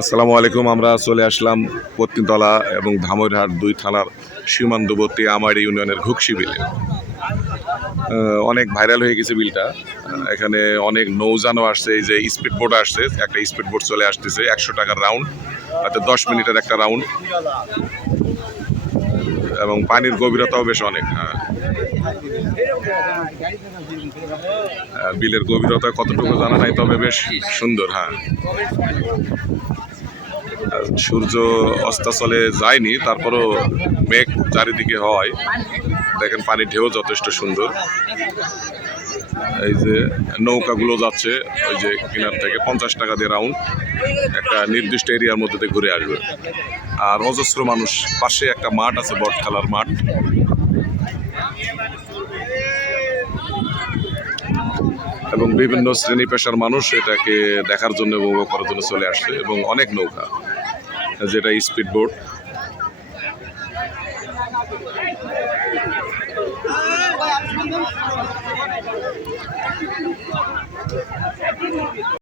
আসসালামু আলাইকুম। আমরা চলে আসলাম পত্নীতলা এবং ধামইরহাট দুই থানার সীমান্তবর্তী আমাড়ি ইউনিয়নের ঘুকসি বিলে। অনেক ভাইরাল হয়ে গেছে বিলটা। এখানে অনেক নৌযানও আসছে, এই যে স্পিড বোট আসছে, একটা স্পিড বোট চলে আসতেছে 100 টাকার রাউন্ড, অর্থাৎ 10 মিনিটের একটা রাউন্ড, এবং পানির গভীরতাও বেশ অনেক। বিলের গভীরতা কতটুকু জানা নাই, তবে বেশ সুন্দর। সূর্য অস্তাচলে যায়নি, তারপরও মেঘ চারিদিকে হয়। দেখেন পানির ঢেউ যথেষ্ট সুন্দর। এই যে নৌকাগুলো যাচ্ছে ওই যে কিনার থেকে 50 টাকা দিয়ে রাউন্ড, একটা নির্দিষ্ট এরিয়ার মধ্যে দিয়ে ঘুরে আসবে। আর অজস্র মানুষ, পাশে একটা মাঠ আছে, বট খেলার মাঠ। এবং বিভিন্ন শ্রেণী পেশার মানুষ এটাকে দেখার জন্য, উপভোগ করার জন্য চলে আসছে। এবং অনেক নৌকা, যেটা স্পিড বোট।